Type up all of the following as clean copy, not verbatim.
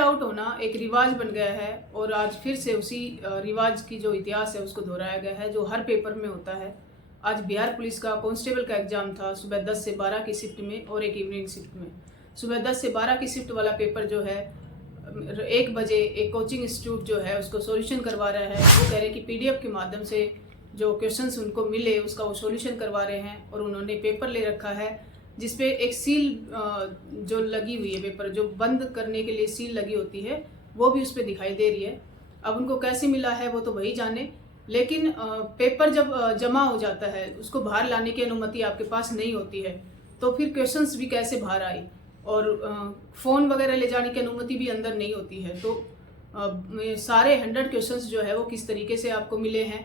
Out होना एक रिवाज बन गया है और आज फिर से उसी रिवाज की जो इतिहास है उसको दोहराया गया है, जो हर पेपर में होता है। आज बिहार पुलिस का कांस्टेबल का एग्जाम था सुबह 10 से 12 की शिफ्ट में और एक इवनिंग शिफ्ट में। सुबह 10 से 12 की शिफ्ट वाला पेपर जो है 1 बजे एक कोचिंग इंस्टीट्यूट जो है उसको सॉल्यूशन करवा रहा है। वो कह रहे हैं कि पीडीएफ के माध्यम से जो क्वेश्चंस उनको मिले उसका वो सॉल्यूशन करवा रहे हैं और उन्होंने पेपर ले रखा है जिसपे एक सील जो लगी हुई है, पेपर जो बंद करने के लिए सील लगी होती है वो भी उस पर दिखाई दे रही है। अब उनको कैसे मिला है वो तो वही जाने, लेकिन पेपर जब जमा हो जाता है उसको बाहर लाने की अनुमति आपके पास नहीं होती है, तो फिर क्वेश्चंस भी कैसे बाहर आई और फ़ोन वगैरह ले जाने की अनुमति भी अंदर नहीं होती है। तो सारे 100 क्वेश्चंस जो है वो किस तरीके से आपको मिले हैं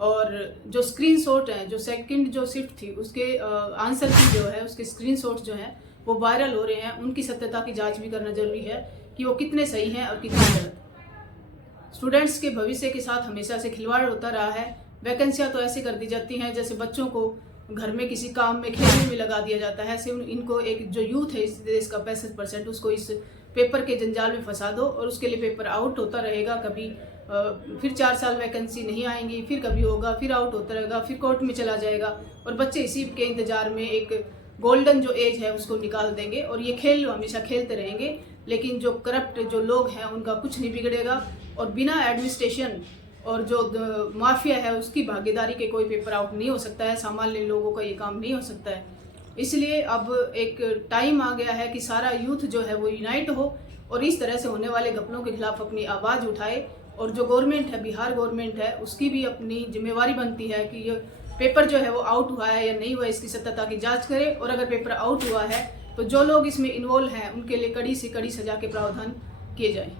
और जो स्क्रीनशॉट है, जो सेकंड जो शिफ्ट थी उसके आंसर की जो है उसके स्क्रीनशॉट जो हैं वो वायरल हो रहे हैं। उनकी सत्यता की जांच भी करना जरूरी है कि वो कितने सही हैं और कितने गलत। स्टूडेंट्स के भविष्य के साथ हमेशा से खिलवाड़ होता रहा है। वैकेंसियां तो ऐसे कर दी जाती हैं जैसे बच्चों को घर में किसी काम में खेलने में लगा दिया जाता है। ऐसे इनको एक जो यूथ है इस देश का 65% उसको इस पेपर के जंजाल में फंसा दो और उसके लिए पेपर आउट होता रहेगा। कभी फिर 4 साल वैकेंसी नहीं आएंगी, फिर कभी होगा, फिर आउट होता रहेगा, फिर कोर्ट में चला जाएगा और बच्चे इसी के इंतजार में एक गोल्डन जो एज है उसको निकाल देंगे और ये खेल हमेशा खेलते रहेंगे। लेकिन जो करप्ट जो लोग हैं उनका कुछ नहीं बिगड़ेगा और बिना एडमिनिस्ट्रेशन और जो माफिया है उसकी भागीदारी के कोई पेपर आउट नहीं हो सकता है। सामान्य लोगों का ये काम नहीं हो सकता है। इसलिए अब एक टाइम आ गया है कि सारा यूथ जो है वो यूनाइट हो और इस तरह से होने वाले घपलों के खिलाफ अपनी आवाज़ उठाए। और जो गवर्नमेंट है, बिहार गवर्नमेंट है, उसकी भी अपनी जिम्मेवारी बनती है कि ये पेपर जो है वो आउट हुआ है या नहीं हुआ इसकी सत्यता की जांच करे और अगर पेपर आउट हुआ है तो जो लोग इसमें इन्वॉल्व हैं उनके लिए कड़ी से कड़ी सजा के प्रावधान किए जाएं।